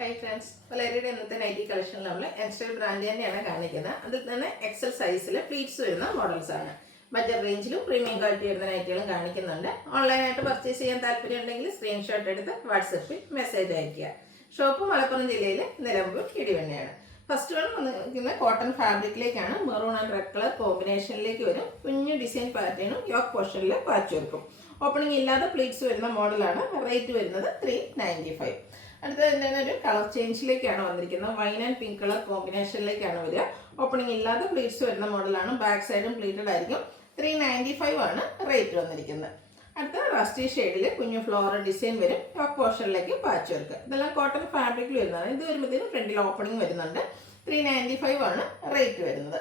Hi friends, വലേരിയുടെ ഇന്നത്തെ nightie collection നമ്മൾ N Style brand തന്നെയാണ് കാണിക്കുന്നത്. അതിൽ തന്നെ എക്സൽ സൈസിൽ പ്ലീറ്റ്സ് വരുന്ന മോഡൽസ് ആണ്. ബഡ്ജറ്റ് റേഞ്ചിലും പ്രീമിയം ക്വാളിറ്റി വരുന്ന നൈറ്റികളും കാണിക്കുന്നുണ്ട്. ഓൺലൈനായിട്ട് പർച്ചേസ് ചെയ്യാൻ താല്പര്യമുണ്ടെങ്കിൽ സ്ക്രീൻഷോട്ട് എടുത്ത് വാട്സപ്പിൽ മെസ്സേജ് അയയ്ക്കുക. ഷോപ്പ് മലപ്പുറം ജില്ലയിലെ നിലമ്പൂർ ഇടിവണ്ണയാണ്. ഫസ്റ്റ് വൺ വന്നിരിക്കുന്ന കോട്ടൺ ഫാബ്രിക്കിലേക്കാണ്. മെറൂൺ ആൻഡ് റെഡ് കളർ കോമ്പിനേഷനിലേക്ക് വരും. കുഞ്ഞു ഡിസൈൻ പാറ്റേണും യോക്ക് പോർഷനിൽ പാച്ച് വർക്കും. ഓപ്പണിംഗ് ഇല്ലാതെ പ്ലീറ്റ്സ് വരുന്ന മോഡലാണ്. റേറ്റ് വരുന്നത് 395. അടുത്തത് തന്നെ ഒരു കളർ ചേഞ്ചിലേക്കാണ് വന്നിരിക്കുന്നത്. വൈൻ ആൻഡ് പിങ്ക് കളർ കോമ്പിനേഷനിലേക്കാണ് വരിക. ഓപ്പണിംഗ് ഇല്ലാതെ പ്ലീറ്റ്സ് വരുന്ന മോഡലാണ്. ബാക്ക് സൈഡും പ്ലീറ്റഡ് ആയിരിക്കും. 395 ആണ് റേറ്റ് വന്നിരിക്കുന്നത്. അടുത്ത റസ്റ്റി ഷെയ്ഡിൽ കുഞ്ഞു ഫ്ലോറൽ ഡിസൈൻ വരും. ടോപ്പ് പോർഷനിലേക്ക് പാച്ച് വർക്ക്. ഇതെല്ലാം കോട്ടൺ ഫാബ്രിക്കിൽ വരുന്നതാണ്. ഇത് വരുമ്പോഴത്തേക്കും ഫ്രണ്ടിൽ ഓപ്പണിംഗ് വരുന്നുണ്ട്. 395 ആണ് റേറ്റ് വരുന്നത്.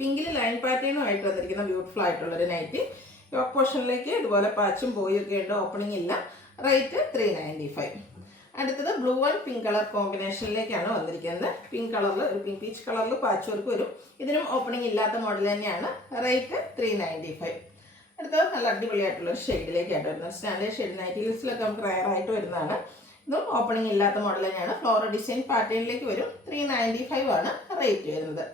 പിങ്കിൽ ലൈൻ പാറ്റേണുമായിട്ട് വന്നിരിക്കുന്ന ബ്യൂട്ടിഫുൾ ആയിട്ടുള്ളൊരു നൈറ്റി. ടോപ്പ് പോർഷനിലേക്ക് ഇതുപോലെ പാച്ചും പോയൊക്കെ ഉണ്ട്. ഓപ്പണിംഗ് ഇല്ല. റേറ്റ് 395. അടുത്തത് ബ്ലൂ ആൻഡ് പിങ്ക് കളർ കോമ്പിനേഷനിലേക്കാണ് വന്നിരിക്കുന്നത്. പിങ്ക് കളറിൽ ഒരു പിങ്ക് പീച്ച് കളറിൽ പാച്ച് വർക്ക് വരും. ഇതിനും ഓപ്പണിംഗ് ഇല്ലാത്ത മോഡൽ തന്നെയാണ്. റേറ്റ് 395. അടുത്തത് നല്ല അടിപൊളിയായിട്ടുള്ളൊരു ഷെയ്ഡിലേക്കായിട്ട് വരുന്നത്. സ്റ്റാൻഡേർഡ് ഷെയ്ഡ് നൈറ്റീസിലൊക്കെ നമുക്ക് റയർ ആയിട്ട് വരുന്നതാണ്. ഇതും ഓപ്പണിംഗ് ഇല്ലാത്ത മോഡൽ തന്നെയാണ്. ഫ്ലോറൽ ഡിസൈൻ പാറ്റേണിലേക്ക് വരും. 395 ആണ് റേറ്റ് വരുന്നത്.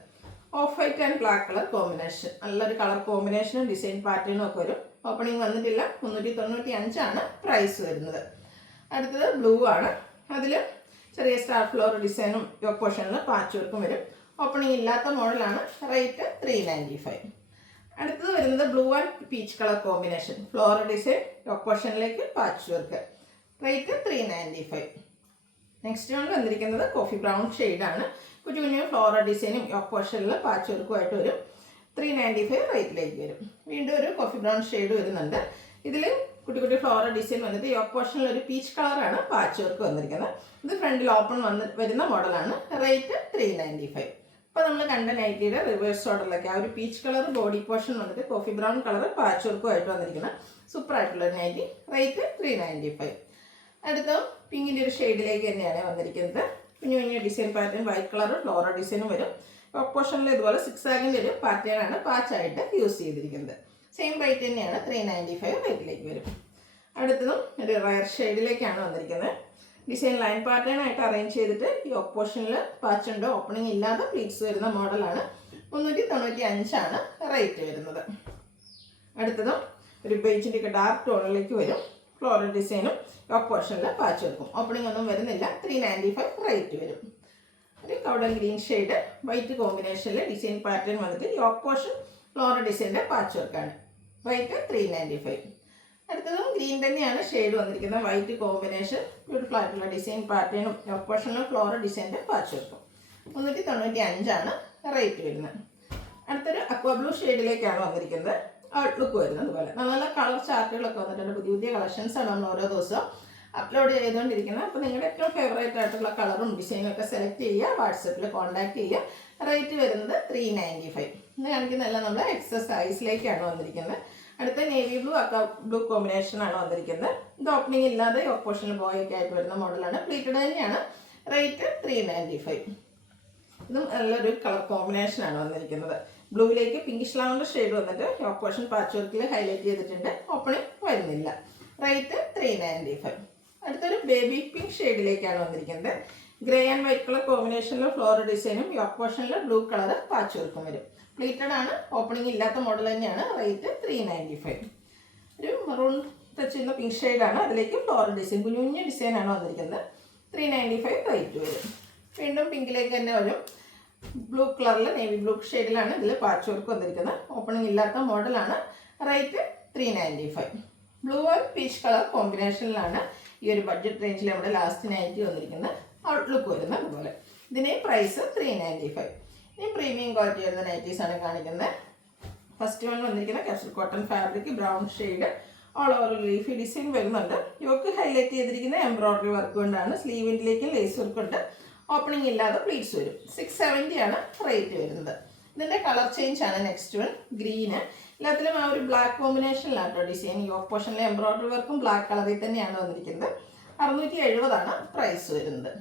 Of white and black colour combination. നല്ലൊരു കളർ കോമ്പിനേഷനും ഡിസൈൻ പാറ്റേണും ഒക്കെ വരും. ഓപ്പണിംഗ് വന്നിട്ടില്ല. 395 ആണ് പ്രൈസ് വരുന്നത്. അടുത്തത് ബ്ലൂ ആണ്. അതിൽ ചെറിയ സ്റ്റാർ ഫ്ലോർ ഡിസൈനും യോക്ക് പോർഷനിൽ പാച്ച് വർക്കും വരും. ഓപ്പണിംഗ് ഇല്ലാത്ത മോഡലാണ്. റേറ്റ് 395. അടുത്തത് വരുന്നത് blue and peach colour combination. Floral design yoke പോർഷനിലേക്ക് പാച്ച് വർക്ക്. റേറ്റ് 395. നെക്സ്റ്റ് ആണ് വന്നിരിക്കുന്നത് കോഫി ബ്രൗൺ ഷെയ്ഡാണ്. കുഞ്ഞു കുഞ്ഞു ഫ്ലോറൽ ഡിസൈനും യോക്ക് പോർഷനിൽ പാച്ച് വർക്കുമായിട്ട് വരും. 395 റേറ്റിലേക്ക് വരും. വീണ്ടും ഒരു കോഫി ബ്രൗൺ ഷെയ്ഡ് വരുന്നുണ്ട്. ഇതിൽ കുട്ടി കുട്ടി ഫ്ലോറൽ ഡിസൈൻ വന്നിട്ട് യോക്ക് പോർഷനിൽ ഒരു പീച്ച് കളറാണ് പാച്ച് വർക്ക് വന്നിരിക്കുന്നത്. ഇത് ഫ്രണ്ടിൽ ഓപ്പൺ വരുന്ന മോഡലാണ്. റേറ്റ് 395. ഇപ്പോൾ നമ്മൾ കണ്ട നൈറ്റിയുടെ റിവേഴ്സ് ഓർഡറിലൊക്കെ ആ ഒരു പീച്ച് കളർ ബോഡി പോർഷൻ വന്നിട്ട് കോഫി ബ്രൗൺ കളർ പാച്ച് വർക്കുമായിട്ട് വന്നിരിക്കുന്നത്. സൂപ്പർ ആയിട്ടുള്ളൊരു നൈറ്റി. റേറ്റ് 395. അടുത്ത പിങ്കിൻ്റെ ഒരു ഷെയ്ഡിലേക്ക് തന്നെയാണ് വന്നിരിക്കുന്നത്. കുഞ്ഞു കുഞ്ഞു design pattern white colour floral ഡിസൈനും വരും. യോക്ക് പോർഷനിൽ ഇതുപോലെ 6 ആഗിൻ്റെ ഒരു പാറ്റേണാണ് പാച്ചായിട്ട് യൂസ് ചെയ്തിരിക്കുന്നത്. സെയിം റേറ്റ് തന്നെയാണ്. 395 റേറ്റിലേക്ക് വരും. അടുത്തതും ഒരു റയർ ഷെയ്ഡിലേക്കാണ് വന്നിരിക്കുന്നത്. ഡിസൈൻ ലൈൻ പാറ്റേൺ ആയിട്ട് അറേഞ്ച് ചെയ്തിട്ട് ഈ ഓഫ് പോർഷനിൽ പാച്ചുണ്ട്. ഓപ്പണിംഗ് ഇല്ലാതെ പ്ലീറ്റ്സ് വരുന്ന മോഡലാണ്. 395 ആണ് റേറ്റ് വരുന്നത്. അടുത്തതും ഒരു ബേജിൻ്റെ ഒക്കെ ഡാർക്ക് ടോണിലേക്ക് വരും. ഫ്ലോറൽ ഡിസൈനും ഓഫ് പോർഷനിൽ പാച്ച് വെക്കും. ഓപ്പണിംഗ് ഒന്നും വരുന്നില്ല. 395 റേറ്റ് വരും. ഒരു കൗഡൻ ഗ്രീൻ ഷെയ്ഡ് വൈറ്റ് കോമ്പിനേഷനിൽ ഡിസൈൻ പാറ്റേൺ വന്നിട്ട് ഈ ഓഫ് പോർഷൻ ഫ്ലോറൽ ഡിസൈൻ്റെ പാച്ച് വർക്കാണ്. റേറ്റ് 395. അടുത്തതും ഗ്രീൻ തന്നെയാണ് ഷെയ്ഡ് വന്നിരിക്കുന്നത്. വൈറ്റ് കോമ്പിനേഷൻ ബ്യൂട്ടിഫുൾ ആയിട്ടുള്ള ഡിസൈൻ പാറ്റേണും യോക്ക് പോർഷനിലും ഫ്ലോറൽ ഡിസൈൻ്റെ പാച്ച് വർക്കും. 395 ആണ് റേറ്റ് വരുന്നത്. അടുത്തൊരു അക്വാ ബ്ലൂ ഷെയ്ഡിലേക്കാണ് വന്നിരിക്കുന്നത്. ഔട്ട്ലുക്ക് വരുന്നത് അതുപോലെ നല്ല നല്ല കളർ ചാർട്ടുകളൊക്കെ വന്നിട്ടുണ്ട്. പുതിയ പുതിയ കളക്ഷൻസാണ് നമ്മൾ ഓരോ ദിവസവും അപ്ലോഡ് ചെയ്തുകൊണ്ടിരിക്കുന്നത്. അപ്പോൾ നിങ്ങളുടെ ഏറ്റവും ഫേവറേറ്റ് ആയിട്ടുള്ള കളറും ഡിസൈനും ഒക്കെ സെലക്ട് ചെയ്യുക. വാട്സപ്പിൽ കോൺടാക്ട് ചെയ്യുക. റേറ്റ് വരുന്നത് 395. ഇന്ന് കാണിക്കുന്നതെല്ലാം നമ്മൾ എക്സസൈസിലേക്കാണ് വന്നിരിക്കുന്നത്. അടുത്ത നേവി ബ്ലൂ ബ്ലൂ കോമ്പിനേഷനാണ് വന്നിരിക്കുന്നത്. ഇത് ഓപ്പണിംഗ് ഇല്ലാതെ യോക്ക് പോർഷനിൽ ബോയൊക്കെ ആയിട്ട് വരുന്ന മോഡലാണ്. പ്ലീറ്റഡ് തന്നെയാണ്. റേറ്റ് 395. ഇതും നല്ലൊരു കളർ കോമ്പിനേഷനാണ് വന്നിരിക്കുന്നത്. ബ്ലൂവിലേക്ക് പിങ്കിഷ് ലാവൻഡർ ഷെയ്ഡ് വന്നിട്ട് യോക്ക് പോർഷൻ പാച്ച് വർക്കിൽ ഹൈലൈറ്റ് ചെയ്തിട്ടുണ്ട്. ഓപ്പണിംഗ് വരുന്നില്ല. റേറ്റ് 395. അടുത്തൊരു ബേബി പിങ്ക് ഷെയ്ഡിലേക്കാണ് വന്നിരിക്കുന്നത്. ഗ്രേ ആൻഡ് വൈറ്റ് കളർ കോമ്പിനേഷനിൽ ഫ്ലോറൽ ഡിസൈനും യോക്ക് പോർഷനിൽ ബ്ലൂ കളർ പാച്ച് വർക്കും വരും. പ്ലീറ്റഡ് ആണ്. ഓപ്പണിംഗ് ഇല്ലാത്ത മോഡൽ തന്നെയാണ്. റേറ്റ് 395. ഒരു മെറൂൺ ടച്ച് ചെയ്യുന്ന പിങ്ക് ഷെയ്ഡാണ്. അതിലേക്ക് ഫ്ലോറൽ ഡിസൈൻ കുഞ്ഞു കുഞ്ഞു ഡിസൈനാണ് വന്നിരിക്കുന്നത്. 395 റേറ്റ് വരും. വീണ്ടും പിങ്കിലേക്ക് തന്നെ വരും. ബ്ലൂ കളറിൽ നേവി ബ്ലൂ ഷെയ്ഡിലാണ് ഇതിൽ പാച്ച് വർക്ക് വന്നിരിക്കുന്നത്. ഓപ്പണിംഗ് ഇല്ലാത്ത മോഡലാണ്. Rate 395. Blue and peach colour കോമ്പിനേഷനിലാണ് ഈ ഒരു ബഡ്ജറ്റ് റേഞ്ചിൽ നമ്മുടെ ലാസ്റ്റ് നൈറ്റി വന്നിരിക്കുന്നത്. ഔട്ട്ലുക്ക് വരുന്നത് അതുപോലെ. ഇതിന് പ്രൈസ് 395. ഇനി പ്രീമിയം ക്വാളിറ്റി വരുന്ന നൈറ്റീസാണ് കാണിക്കുന്നത്. ഫസ്റ്റ് വൺ വന്നിരിക്കുന്ന capsule cotton fabric brown shade all over leafy design വരുന്നുണ്ട്. യോക്ക് ഹൈലൈറ്റ് ചെയ്തിരിക്കുന്ന എംബ്രോയ്ഡറി വർക്ക് കൊണ്ടാണ്. സ്ലീവിൻ്റിലേക്ക് ലേസ് വർക്ക് ഉണ്ട്. ഓപ്പണിംഗ് ഇല്ലാതെ പ്ലീറ്റ്സ് വരും. 670 ആണ് റേറ്റ് വരുന്നത്. ഇതിൻ്റെ കളർ ചേഞ്ച് ആണ് നെക്സ്റ്റ് വൺ. ഗ്രീന് എല്ലാത്തിലും ആ ഒരു ബ്ലാക്ക് കോമ്പിനേഷനിലാട്ടോ ഡിസൈൻ. യോക്ക് പോർഷനിലെ എംബ്രോയ്ഡറി വർക്കും ബ്ലാക്ക് കളറിൽ തന്നെയാണ് വന്നിരിക്കുന്നത്. 670 ആണ് പ്രൈസ് വരുന്നത്.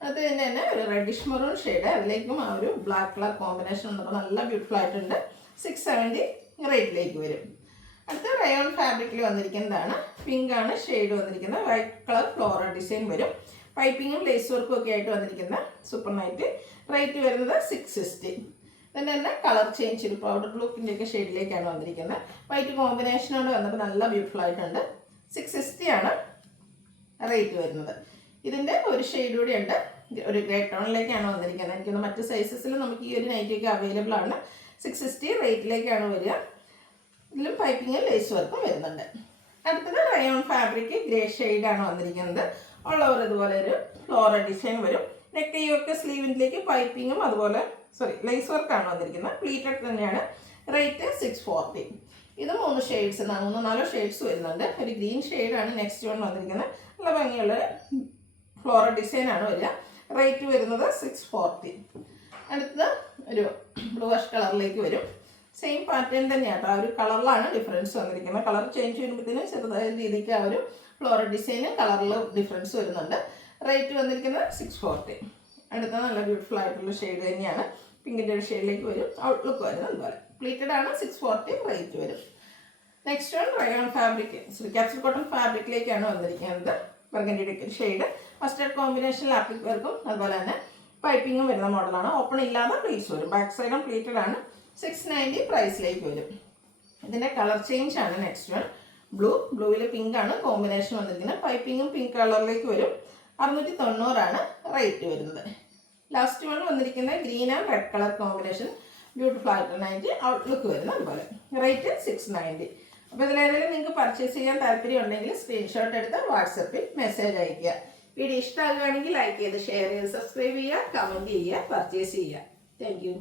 അത് തന്നെ ഒരു റെഡിഷ് മെറൂൺ ഷെയ്ഡ്. അതിലേക്കും ആ ഒരു ബ്ലാക്ക് കളർ കോമ്പിനേഷൻ ഉണ്ടപ്പോൾ നല്ല ബ്യൂട്ടിഫുൾ ആയിട്ടുണ്ട്. 670 റേറ്റിലേക്ക് വരും. അടുത്ത റയോൺ ഫാബ്രിക്കിൽ വന്നിരിക്കുന്നതാണ്. പിങ്ക് ആണ് ഷെയ്ഡ് വന്നിരിക്കുന്നത്. വൈറ്റ് കളർ ഫ്ലോറൽ ഡിസൈൻ വരും. പൈപ്പിങ്ങും ലേസ് വർക്കും ഒക്കെ ആയിട്ട് വന്നിരിക്കുന്ന സൂപ്പർ നൈറ്റ്. റേറ്റ് വരുന്നത് 660. ഇതിൻ്റെ തന്നെ കളർ ചേഞ്ച് ഒരു പൗഡർ ബ്ലൂ പിങ്കിൻ്റെ ഷെയ്ഡിലേക്കാണ് വന്നിരിക്കുന്നത്. വൈറ്റ് കോമ്പിനേഷനോട് വന്നപ്പോൾ നല്ല ബ്യൂട്ടിഫുൾ ആയിട്ടുണ്ട്. 660 ആണ് റേറ്റ് വരുന്നത്. ഇതിൻ്റെ ഒരു ഷെയ്ഡ് കൂടി ഉണ്ട്, ഒരു ഗ്രേ ടോണിലേക്കാണ് വന്നിരിക്കുന്നത്. എനിക്കൊന്ന് മറ്റ് സൈസസിൽ നമുക്ക് ഈ ഒരു നൈറ്റിയൊക്കെ അവൈലബിൾ ആണ്. 660 റേറ്റിലേക്കാണ് വരിക. ഇതിലും പൈപ്പിങ്ങും ലേസ് വർക്കും വരുന്നുണ്ട്. അടുത്തത് റയോൺ ഫാബ്രിക് ഗ്രേ ഷെയ്ഡാണ് വന്നിരിക്കുന്നത്. ഉള്ളവർ ഇതുപോലെ ഒരു ഫ്ലോറൽ ഡിസൈൻ വരും. നെക്കൈയൊക്കെ സ്ലീവിലേക്ക് പൈപ്പിങ്ങും അതുപോലെ ലേസ് വർക്കാണ് വന്നിരിക്കുന്നത്. പ്ലീറ്റഡ് തന്നെയാണ്. റേറ്റ് 640. ഇത് 3 ഷെയ്ഡ്സ് 3-4 ഷെയ്ഡ്സ് വരുന്നുണ്ട്. ഒരു ഗ്രീൻ ഷെയ്ഡാണ് നെക്സ്റ്റ് വൺ വന്നിരിക്കുന്നത്. നല്ല ഭംഗിയുള്ളൊരു ഫ്ലോറൽ ഡിസൈനാണ് വരിക. റേറ്റ് വരുന്നത് 640. അടുത്തത് ഒരു ബ്ലൂഷ് കളറിലേക്ക് വരും. സെയിം പാറ്റേൺ തന്നെയാണ്. ആ ഒരു കളറിലാണ് ഡിഫറൻസ് വന്നിരിക്കുന്നത്. കളർ ചേഞ്ച് വരുമ്പോഴത്തേനും ചെറുതായ രീതിക്ക് ആ ഒരു ഫ്ലോറൽ ഡിസൈനും കളറിൽ ഡിഫറൻസ് വരുന്നുണ്ട്. റേറ്റ് വന്നിരിക്കുന്നത് 640. അടുത്ത നല്ല ബ്യൂട്ടിഫുൾ ആയിട്ടുള്ള ഷെയ്ഡ് തന്നെയാണ്. പിങ്കിൻ്റെ ഒരു ഷെയ്ഡിലേക്ക് വരും. ഔട്ട്ലുക്ക് വരുന്നത് അതുപോലെ. പ്ലീറ്റഡ് ആണ്. 640 റേറ്റ് വരും. Next one rayon fabric capsule cotton ഫാബ്രിക്കിലേക്കാണ് വന്നിരിക്കുന്നത്. ബർഗൻഡി ഷെയ്ഡ് മസ്റ്റേർഡ് കോമ്പിനേഷനിൽ ആപ്ലിക് വർക്കും അതുപോലെ തന്നെ പൈപ്പിങ്ങും വരുന്ന മോഡലാണ്. ഓപ്പൺ ഇല്ലാതെ പ്ലീറ്റ്സ് വരും. ബാക്ക് സൈഡും പ്ലീറ്റഡ് ആണ്. 690 പ്രൈസിലേക്ക് വരും. ഇതിൻ്റെ കളർ ചേഞ്ച് ആണ് നെക്സ്റ്റ് വൺ. ബ്ലൂവിൽ പിങ്ക് ആണ് കോമ്പിനേഷൻ വന്നിരിക്കുന്നത്. പൈപ്പിങ്ങും പിങ്ക് കളറിലേക്ക് വരും. 690 ആണ് റേറ്റ് വരുന്നത്. ലാസ്റ്റ് വൺ വന്നിരിക്കുന്നത് green and red colour combination beautiful ആയിട്ട് നൈറ്റ് ഔട്ട്ലുക്ക് വരുന്നത് അതുപോലെ. റേറ്റ് 690. അപ്പോൾ ഇതിലേതെങ്കിലും നിങ്ങൾക്ക് പർച്ചേസ് ചെയ്യാൻ താല്പര്യം ഉണ്ടെങ്കിൽ സ്ക്രീൻഷോട്ട് എടുത്ത് വാട്സപ്പിൽ മെസ്സേജ് അയയ്ക്കുക. വീഡിയോ ഇഷ്ടമാകുകയാണെങ്കിൽ ലൈക്ക് ചെയ്ത് ഷെയർ ചെയ്ത് സബ്സ്ക്രൈബ് ചെയ്യുക, കമൻറ്റ് ചെയ്യുക, പർച്ചേസ് ചെയ്യുക. Thank you.